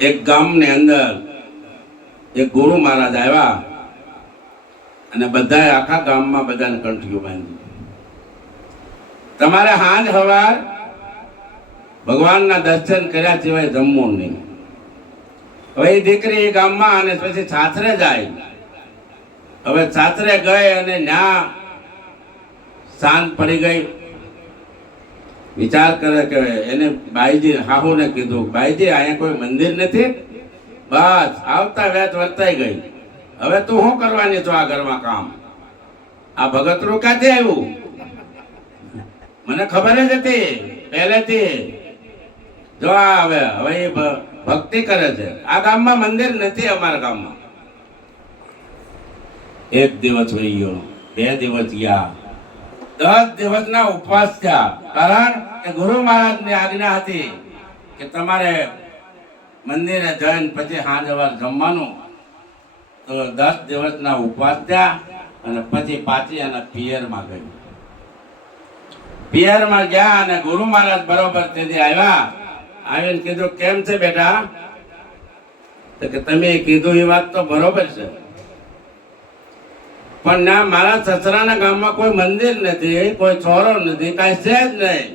એક ગામની અંદર એક ગુરુ મહારાજ આવ્યા અને બધાએ આખા ગામમાં બધાને કંઠીઓ બાંધી. તમારે હાંજ હવાર ભગવાનના દર્શન કર્યા સિવાય જમવું નહીં. હવે એ દીકરી એ ગામમાં અને પછી સાસરે જાય. હવે સાસરે ગઈ અને ન્યા સાંજ પડી ગઈ. વિચાર કરે કે એને બાઈજી હાહુને કીધું, બાઈજી અહીંયા કોઈ મંદિર નથી? બસ આવતા વેત વર્તાઈ ગઈ. હવે તું શું કરવાની છો આ ઘરમાં કામ? આ ભગતરું ક્યાંથી આવ્યું? મને ખબર જ હતી પહેલેથી. જો હવે હવે એ ભક્તિ કરે છે. આ ગામમાં મંદિર નથી અમારા ગામમાં. એક દિવસ વહી ગયો, 2 દિવસ ગયા, 10 દિવસના ઉપવાસ થયા. કારણ કે ગુરુ મહારાજની આજ્ઞા હતી કે તમારે મંદિરે જઈને પછી સાંજ સવાર જમવાનું. તો 10 દિવસના ઉપવાસ થયા અને પછી પાછી એના પિયરમાં ગઈ. પિયરમાં ગયા અને ગુરુ મહારાજ બરોબર તેથી આવ્યા. આવીને કીધું, કેમ છે બેટા? તો કે તમે કીધું એ વાત તો બરોબર છે, પણ ના મારા સસરાના ગામમાં કોઈ મંદિર નથી, કોઈ છોરો નથી, કાંઈ છે જ નહીં.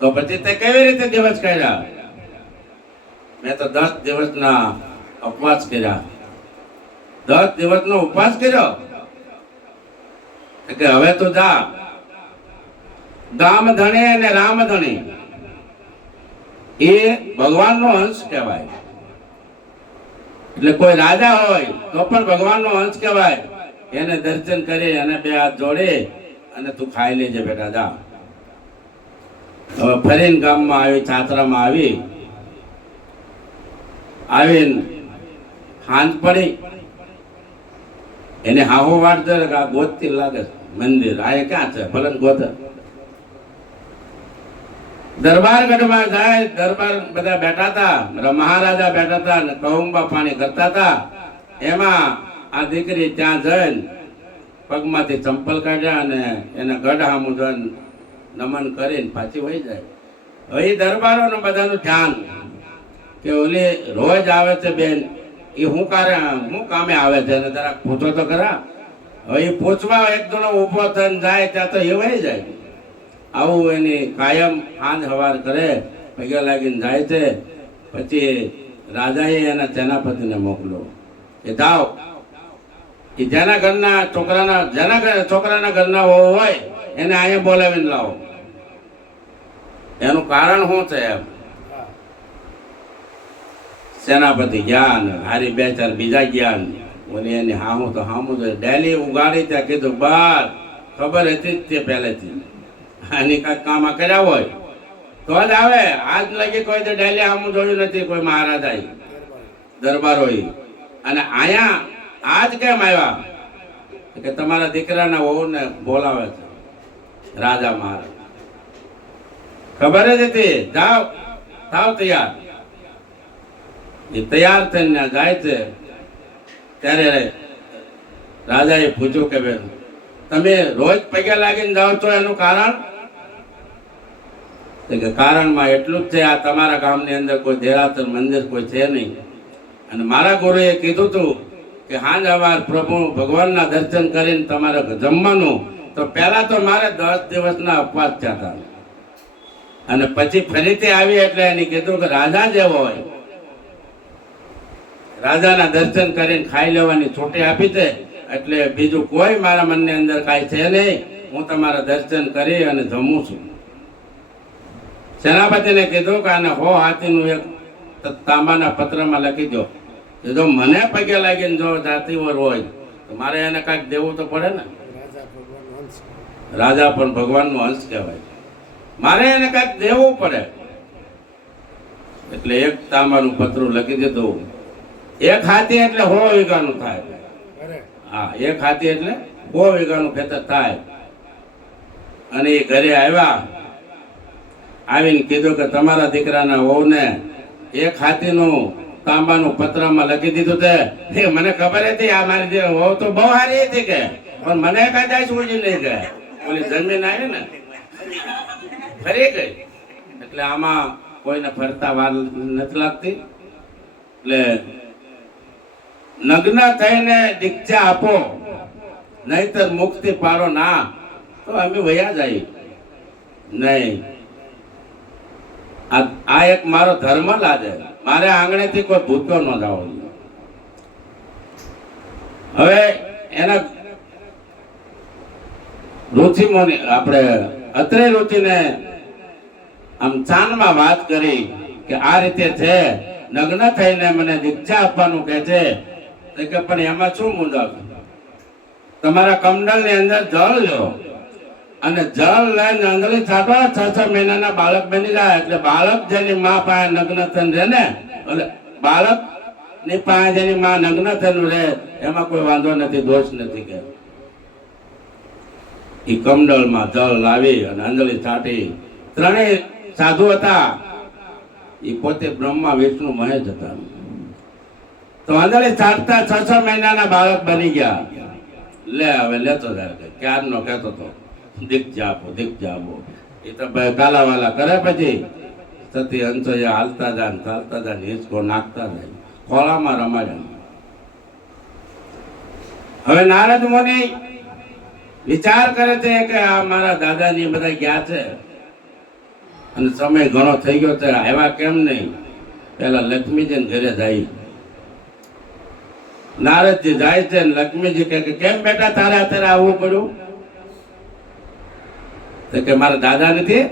તો પછી તે કેવી રીતે દિવસ કર્યા? મેં તો 10 દિવસના ઉપવાસ કર્યા. 10 દિવસનો ઉપવાસ કર્યો કે હવે તો જા. ગામ ધણી અને રામ ધણી એ ભગવાનનો અંશ કહેવાય. એટલે કોઈ રાજા હોય તો પણ ભગવાનનો અંશ કહેવાય. એને દર્શન કરી અને 2 હાથ જોડી અને તું ખાઈ લેજે બેટા, જા. હવે ફરીને ગામમાં આવી, છાત્રામાં આવીને હાંજ પડી. એને હાહો વાટ આ ગોતતી લાગે મંદિર. આ ક્યાં છે? ભલે ગોત. દરબારગઢમાં જાય. દરબાર બધા બેઠા હતા, મહારાજા બેઠા હતા ને કહુંબા પાણી કરતા હતા. એમાં આ દીકરી ત્યાં જઈને પગમાંથી ચંપલ કાઢ્યા અને એના ગઢ સામું જોઈને નમન કરીને પાછી વહી જાય. હવે દરબારોનું બધાનું ધ્યાન કે ઓલી રોજ આવે છે બેન, એ શું કામે આવે છે અને જરાક પૂછો તો ખરા. હવે એ પૂછવા એક જણો ઊભો થઈને જાય ત્યાં તો એ વહી જાય. આવું એની કાયમ સાંજ સવાર કરે, પગે લાગીને જાય છે. પછી રાજાએ એના સેનાપતિને મોકલો કે જાઓ, એ જેના ઘરના છોકરાના ઘરના હોય એને અહીંયા બોલાવીને લાવો. એનું કારણ શું છે એમ. સેનાપતિ ગયા ને હારી 2-4 બીજા ગયા ને ઓલી એની હામું તો હામું તો ડેલી ઉગાડી ત્યાં કીધું, બસ ખબર હતી જ તે પહેલેથી આની કાંઈક કામ કર્યા હોય તો જ આવે. આજ લગી કોઈ તો ડેલી હામું જોયું નથી કોઈ મહારાજા દરબારોએ. અને અહીંયા આજ કેમ આવ્યા કે તમારા દીકરાના વહુને બોલાવે છે રાજા મહારાજ. ખબર જ હતી. જાઓ, થાવ તૈયાર. એ તૈયાર થઈને જાય છે. ત્યારે રાજાએ પૂછ્યું કે બેન, તમે રોજ પગે લાગીને જાઓ છો, એનું કારણ? કે કારણમાં એટલું જ છે, આ તમારા ગામની અંદર કોઈ દેરાસર મંદિર કોઈ છે નહીં. અને મારા ગુરુએ કીધું હતું કે હાંજ સવાર પ્રભુ ભગવાનના દર્શન કરીને તમારે જમવાનું. તો પહેલા તો મારે 10 દિવસના ઉપવાસ થયા હતા અને પછી ફરીથી આવી એટલે એને કીધું કે રાજા જેવો હોય, રાજાના દર્શન કરીને ખાઈ લેવાની છૂટી આપી છે. એટલે બીજું કોઈ મારા મનની અંદર કાંઈ છે નહીં. હું તમારા દર્શન કરી અને જમું છું. સેનાપતિને કીધું કે આને 100 હાથીનું એક તાંબાના પત્રમાં લખી દો. જો મને પગે લાગીને જો જાતિવર હોય તો મારે એને કાંઈક દેવું તો પડે ને. રાજા પણ ભગવાનનો અંશ કહેવાય. મારે એને કાંઈક દેવું પડે. એટલે એક તાંબાનું પતરું લખી દીધું. 1 હાથી એટલે 100 વીઘાનું થાય. હા, 1 હાથી એટલે 100 વીઘાનું ખેતર થાય. અને એ ઘરે આવ્યા. આવીને કીધું કે તમારા દીકરાના વહુને 1 હાથીનું તાંબાનું પત્રમાં લખી દીધું છે. મને ખબર હતી આ મારી વહુ તો બહુ સારી હતી કે, પણ મને કાંઈ જાય સૂજી નહીં ગયા. ઓલી જમીન આવી ને ફરી ગઈ. એટલે આમાં કોઈને ફરતા વાર નથી લાગતી. એટલે નગ્ન થઈને દીક્ષા આપો, નહીતર મુક્તિ પાડો ના તો અમે વયા જાય નહીં. આ એક મારો ધર્મ લાગે, મારે આંગણેથી કોઈ ભૂતો ન જાવ. હવે એના રુચિ મુનિ આપણે અત્રે રુચિને આમ ચાનમાં વાત કરી કે આ રીતે છે, નગ્ન થઈને મને દીક્ષા આપવાનું કહે છે. કે પણ એમાં શું મૂંઝાવ? તમારા કમંડલ ની અંદર જળ લો અને જળ લઈને આંગળી છાંટો, 6 મહિનાના બાળક બની જાય. એટલે બાળક જેની માં પાસે નગ્ન થઈને રહે ને, એટલે બાળક ની પાસે જેની માં નગ્ન થઈને રહે એમાં કોઈ વાંધો નથી, દોષ નથી. કે એ કમંડળમાં જળ લાવી અને આંગળી છાંટી. ત્રણેય સાધુ હતા, એ પોતે બ્રહ્મા વિષ્ણુ મહેશ હતા. તો આંગળી છાંટતા 6 મહિનાના બાળક બની ગયા. લે હવે લેતો જાય, ક્યારનો કહેતો હતો દીક્ષા આપો દીક્ષા આપો. એ તો કાલાવાલા કરે, પછી સતી અંશોએ હાલતા જાય ચાલતા જાય, હિંચકો નાખતા જાય, ખોળામાં રમાડ્યા. હવે નારદ મુનિ વિચાર કરે છે કે આ મારા દાદાની બધા ગયા છે અને સમય ઘણો થઈ ગયો છે, આવ્યા કેમ નહીં? પેલા લક્ષ્મીજી ઘરે જાય. નારદજી જાય છે, લક્ષ્મીજી કે કેમ બેટા તારે અત્યારે આવવું પડ્યું? તો કે મારા દાદા નથી.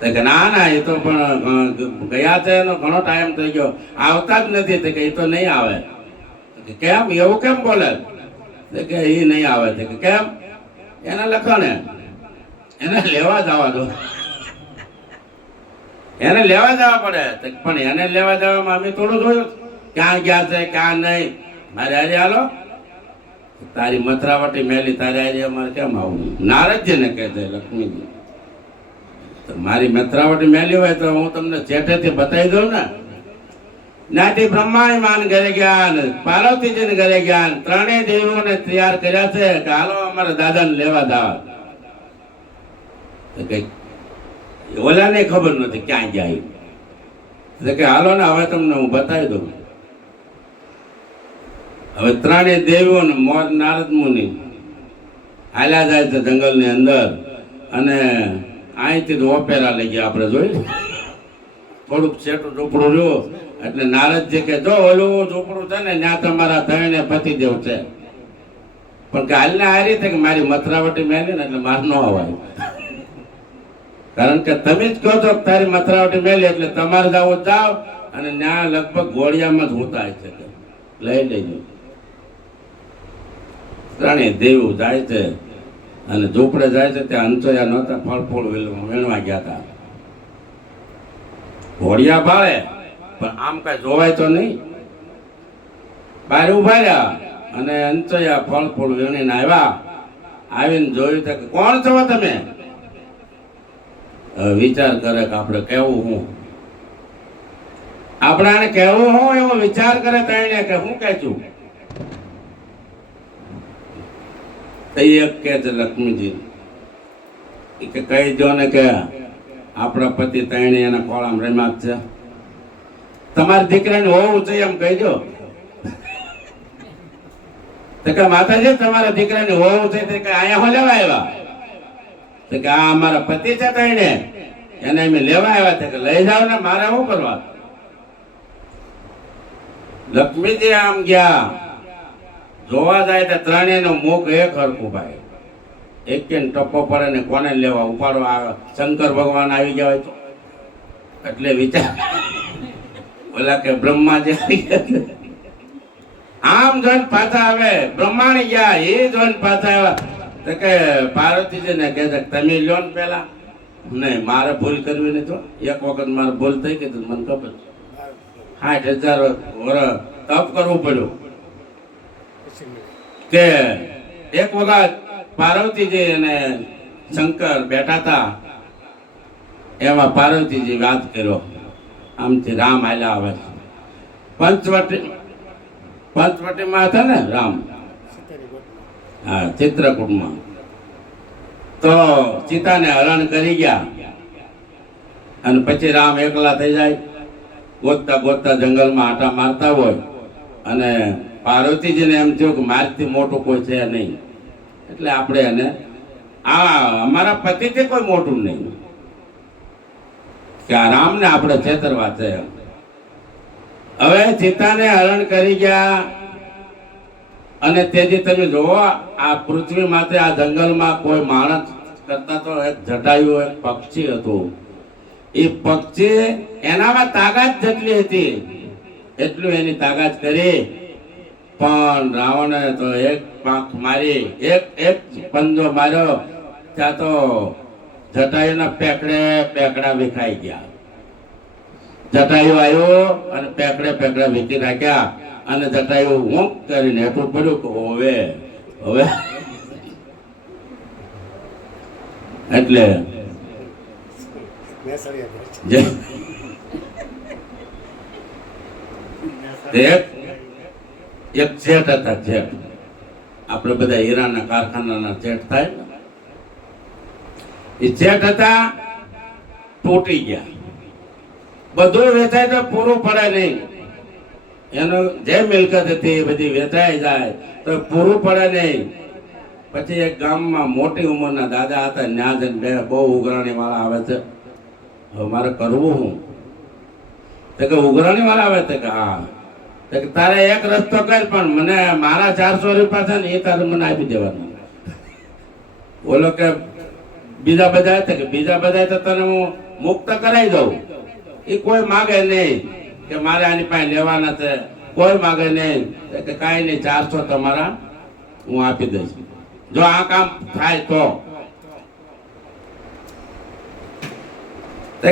તો કે ના ના, એ તો પણ ગયા છે, એનો ઘણો ટાઈમ થઈ ગયો, આવતા જ નથી. તો કે એ તો નહીં આવે. કેમ એવું કેમ બોલે? તો કે એ નહીં આવે. તો કે કેમ? એને લખો ને, એને લેવા જવા દો, એને લેવા જવા પડે. પણ એને લેવા જવામાં અમે થોડું જોયું ક્યાં ગયા છે ક્યાં નહીં. મારે આજે હાલો, તારી મથરાવટી મેલી, તારે આજે અમારે કેમ આવું? નારદજી ને કહે છે લક્ષ્મીજી, તો મારી મથરાવટી મેલી હોય તો હું તમને જેઠેથી બતાવી દઉં ને. નાથી બ્રહ્મા માન ઘરે ગયા ને પાર્વતીજી ને ઘરે ગયા, ત્રણેય દેવીઓને તૈયાર કર્યા છે કે હાલો અમારા દાદાને લેવા જવા. તો કઈ ઓલાને ખબર નથી ક્યાં ગયા. એટલે કે હાલો ને હવે તમને હું બતાવી દઉં. હવે ત્રણેય દેવીઓ ને મોર નારદ મુનિ હાલ્યા જાય છે જંગલ ની અંદર. અને અહીંથી ઓપેરા લઈ ગયા, આપણે જોઈ થોડુંક છેટું ઝૂંપડું રહ્યું. એટલે નારદજી કે જો ઓલું ઝૂંપડું છે ને ત્યાં તમારા થઈને પતિદેવ છે, પણ કે હાલને આ રીતે કે મારી મથરાવટી મેલી ને એટલે માર ન અવાય. કારણ કે તમે જ કહો છો તારી મથરાવટી મેલી એટલે તમારે જાવ જાઓ, અને ત્યાં લગભગ ઘોડિયામાં જ હોતા છે, લઈ લેજો. ત્રણેય દેવું જાય છે અને ઝૂંપડે જાય છે. ત્યાં અંચોયા નહોતા, ફળ ફૂળ વીણવા ગયા હતા. ઘોડિયા ભાળે પણ આમ કઈ જોવાય તો નહીં. બહાર ઉભા રહ્યા અને અંચોયા ફળ ફૂળ વીણીને આવ્યા. આવીને જોયું કે કોણ છો તમે? વિચાર કરે કે આપણે કેવું હું, આપણે કેવું હું એવો વિચાર કરે તઈને કે હું કે છું. એક કે છે લક્ષ્મીજી કે કહી દો ને કે આપણા પતિ તઈને એના ખોળામાં રમ્યા છે, તમારી દીકરાને હોવું છે એમ કહી દો. તો કે માતાજી તમારા દીકરાને હોવું છે તે કે અહીંયા હો લેવા આવ્યા? તો કે આ અમારા પતિ છે તઈને, એને અમે લેવા આવ્યા. છે કે લઈ જાવ ને, મારે શું કરવા? લક્ષ્મીજી આમ ગયા, જોવા જાય તો ત્રણેયનો મુખ એક હરખું ભાઈ. એક કે ટપ્પો પડે ને કોને લેવા ઉપાડો? આ શંકર ભગવાન આવી ગયા હોય તો. એટલે વિચાર ઓલા કે બ્રહ્માજી આમ જોઈને પાછા આવે. બ્રહ્માણી ગયા, એ જોઈને પાછા આવ્યા. તો કે પાર્વતીજી ને કહે તમે લ્યો ને પેલા. નહીં, મારે ભૂલ કરવી નહીં. તો એક વખત મારે ભૂલ થઈ ગઈ મને ખબર, 60,000 વર્ષ તપ કરવું પડ્યું. કે એક વખત પાર્વતીજી અને શંકર બેઠા હતા, એમાં પાર્વતીજી વાત કર્યો. આમથી રામ હાલ્યા આવે છે. પંચવટીમાં હતા ને રામ, હા ચિત્રકૂટમાં. તો સીતાને હરણ કરી ગયા અને પછી રામ એકલા થઈ જાય. ગોતતા ગોતતા જંગલમાં આટા મારતા હોય અને પાર્વતીજીને એમ થયું કે મારથી મોટું કોઈ છે નહીં, એટલે આપણે એને અમારા પતિથી કોઈ મોટું નહીં, કે આ રામને આપણે છેતરવા છે. હવે સીતાને હરણ કરી ગયા અને તેથી તમે જોવો આ પૃથ્વી માથે આ જંગલમાં કોઈ માણસ કરતા તો એક જટાયુ એક પક્ષી હતું. એ પક્ષી એનામાં તાકાત જેટલી હતી એટલું એની તાકાત કરી, પણ રાવણે તો એક પાંખ મારી, એક પંજો માર્યો, ત્યાં તો જટાયુના પેકડા વિખાઈ ગયા. જટાયુ આવ્યો અને પેકડે વીખી નાખ્યા અને જટાયુ ઊંઘ કરીને એટલું પડ્યું કે હવે એટલે એક શેઠ હતા, શેઠ આપણે બધા હીરાના કારખાનાના શેઠ થાય, એ શેઠ હતા, તૂટી ગયા. બધું વેચાય તો પૂરું પડે નહીં, એનું જે મિલકત હતી એ બધી વેચાઈ જાય તો પૂરું પડે નહીં. પછી એક ગામમાં મોટી ઉંમરના દાદા હતા, ત્યાં જઈને બે બહુ ઉઘરાણી વાળા આવે છે, હવે મારે કરવું હું? તો કે ઉઘરાણી વાળા આવે તો કે હા, તો કે તારે એક રસ્તો કર, પણ મને મારા 400 રૂપિયા છે ને એ તારે મને આપી દેવાના. બોલો કે બીજા બધા કે બીજા બધા તો તને હું મુક્ત કરાવી દઉં. એ કોઈ માગે નહીં કે મારે આની પાસે લેવાના છે, કોઈ માગે નહીં કે કાંઈ નહીં, 400 તમારા હું આપી દઈશ જો આ કામ થાય તો.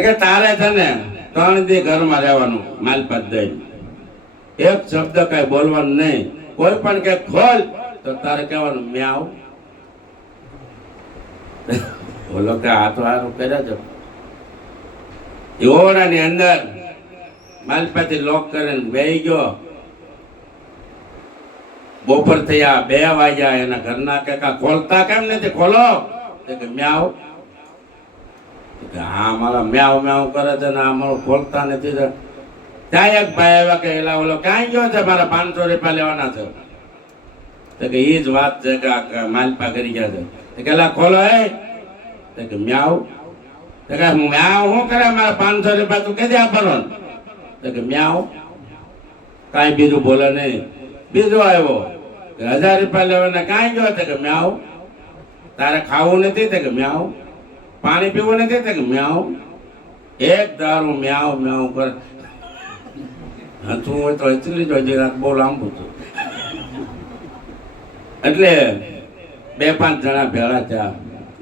કે તારે છે ને 3 દી ઘરમાં રહેવાનું, માલપાત દઈ, એક શબ્દ કઈ બોલવાનું નહીં. કોઈ પણ કે ખોલ તો તારે કહેવાનું મ્યાઉ. બોલો કે આ તો સારું કર્યા છે. ઓરડાની અંદર માલપાતી લોક કરીને બેહી ગયો. બપોર થયા, 2 વાગ્યા. એના ઘરના કે ખોલતા કેમ નથી, ખોલો. કે મ્યાઉ. હા મારા મ્યાઉ મ્યાઉ કરે છે ને આ મારું ખોલતા નથી. ત્યાં એક ભાઈ આવ્યા કે એલા ઓલો ક્યાં ગયો છે, મારા 500 રૂપિયા લેવાના છે. તો કે એ જ વાત છે કે માલપા કરી ગયા છે. કે એલા ખોલો એ કે મ્યાઉ. તો કે મ્યાઉ શું કરે, મારા 500 રૂપિયા તું કેદી આપવાનો? તો કે મ્યાઉ. કાંઈ બીજું બોલે નહીં. બીજો આવ્યો કે 1000 રૂપિયા લેવાના, કાંઈ ગયો? તો કે મ્યાઉ. તારે ખાવું નથી? તો કે મ્યાઉ. પાણી પીવું નથી? તો કે મ્યાઉ. એક દારૂ મ્યાઉ મ્યાઉ કરે. હતું હોય તો એટલી જ હજી રાત બહુ લાંબુ હતું. એટલે 2-5 જણા ભેળા થયા,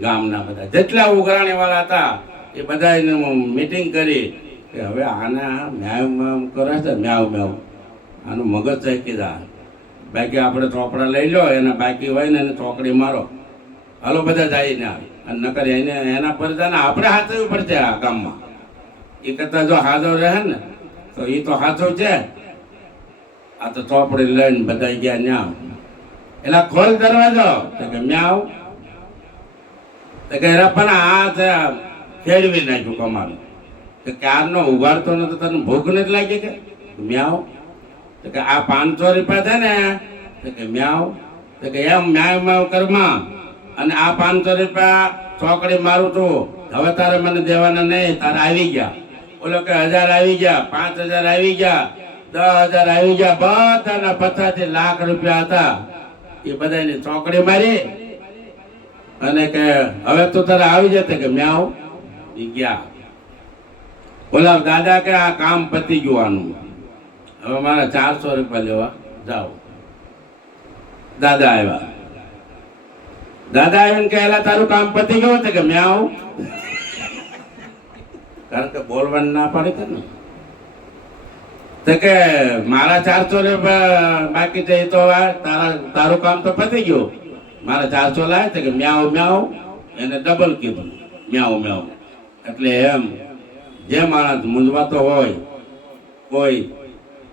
ગામના બધા જેટલા ઉઘરાણી વાળા હતા એ બધા મીટિંગ કરી કે હવે આને મ્યાઉ મ્યાઉ કરે છે, મ્યાઉ મ્યાઉ, આનું મગજ ચાકી દા. બાકી આપણે ચોપડા લઈ લો, એના બાકી હોય ને એને ચોકડી મારો, હાલો બધા જઈને આવે. અને નકર એને એના પર ને આપણે હાથવું પડશે આ ગામમાં. એ કરતા જો હાજો રહે ને તો એ તો હાથો છે. આ તો ચોપડી લઈને બધા ગયા ન્યા. એટલે ખોલ દરવાજો. તો કે મ્યાઉ. તો કે પણ આ ફેરવી નાખ્યું કમાલ. કે ક્યારનો ઉગાડતો નતો, તને ભૂખ નથી લાગી? કે મ્યાઉ. તો કે આ 500 રૂપિયા છે ને? તો કે મ્યાઉ. તો કે એમ મ્યાઉ મ્યાઉ કરમાં અને આ 500 રૂપિયા ચોકડી મારું છું, હવે તારે મને દેવાના નહીં. તારે આવી ગયા. બોલો કે 1000 આવી ગયા, 5000 આવી ગયા, 10000 આવી ગયા, બધાના 50 લાખ રૂપિયા હતા. એ બધાની ચોકડી મારી અને કે હવે તું તારે આવી જતે? કે મ્યાઉ. એ ગયા. બોલા દાદા કે આ કામ પતી ગયું આનું, હવે મારા 400 રૂપિયા લેવા જાઓ. દાદા આવ્યા. દાદા આવીને કે એલા તારું કામ પતી ગયું? કે મ્યાઉ. કારણ કે બોલવાનું ના પાડી છે ને. તો કે મારા 400 રૂપિયા બાકી છે, તો તારું કામ તો પતી ગયું, મારા 400 લાવે. તો કે મ્યાઉ મ્યાઉ. એને ડબલ કીધું મ્યાઉ મ્યાઉ. એટલે એમ જે માણસ મૂંઝવાતો હોય, કોઈ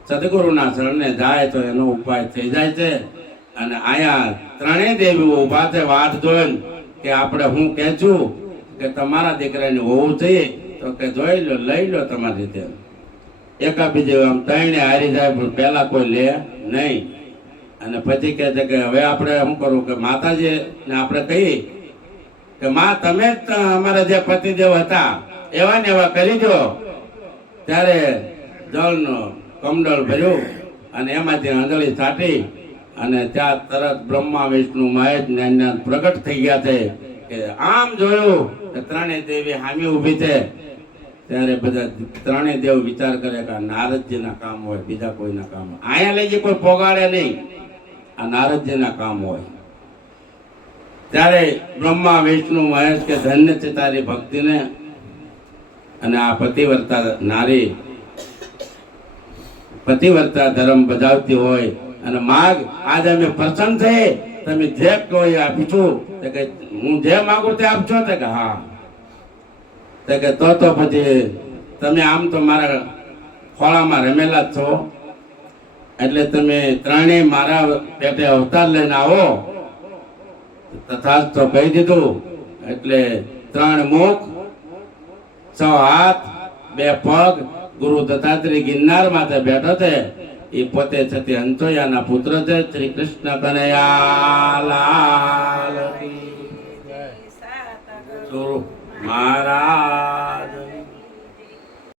સદગુરુના શરણે જાય તો એનો ઉપાય થઈ જાય છે. અને અહીંયા 3 દેવીઓ ઉભા છે વાટ જોઈને કે આપણે હું કહે છું કે તમારા દીકરાને હોવું જોઈએ. તો કે જોઈ લો, લઈ લો તમારી રીતે. એકાબીજે આમ ત્રણે હારી જાય પણ પેલા કોઈ લે નહીં. અને પછી કહે છે કે હવે આપણે શું કરવું કે માતાજી ને આપણે કહીએ કે માં તમે જ અમારા જે પતિદેવ હતા એવા ને એવા કરી દો. ત્યારે જળનો કમંડળ ભર્યું અને એમાંથી આંધળી છાંટી અને ત્યાં તરત બ્રહ્મા વિષ્ણુ મહેશ ને પ્રગટ થઈ ગયા છે. કે આમ જોયું કે ત્રણેય દેવી સામે ઊભી છે. ત્યારે બધા ત્રણેય દેવ વિચાર કરે કે આ નારદજીના કામ હોય, બીજા કોઈના કામ હોય. અહીંયા લઈ કોઈ પોગાડે નહીં, આ નારદજીના કામ હોય. ત્યારે બ્રહ્મા વિષ્ણુ મહેશ કે ધન્ય છે તારી ભક્તિને. અને આ પતિવ્રતા નારી પતિવ્રતા ધર્મ બજાવતી હોય અને માગ આજે અમે પ્રસન્ન થઈ, તમે જે કોઈ આપીશું તો કે હું જે માગું તે આપશો તો કે હા. તો કે તો પછી તમે આમ તો મારા ખોળામાં રમેલા જ છો, એટલે તમે ત્રણેય મારા પેટે અવતાર લઈને આવો. તથા તો કહી દીધું. એટલે 3 મુખ, 6 હાથ, 2 પગ, ગુરુ દત્તાત્રેય ગિરનાર માથે બેઠો છે. એ પોતે છે તે હંસોયાના પુત્ર છે. શ્રી કૃષ્ણ કનૈયા લાલ કી જય. મારા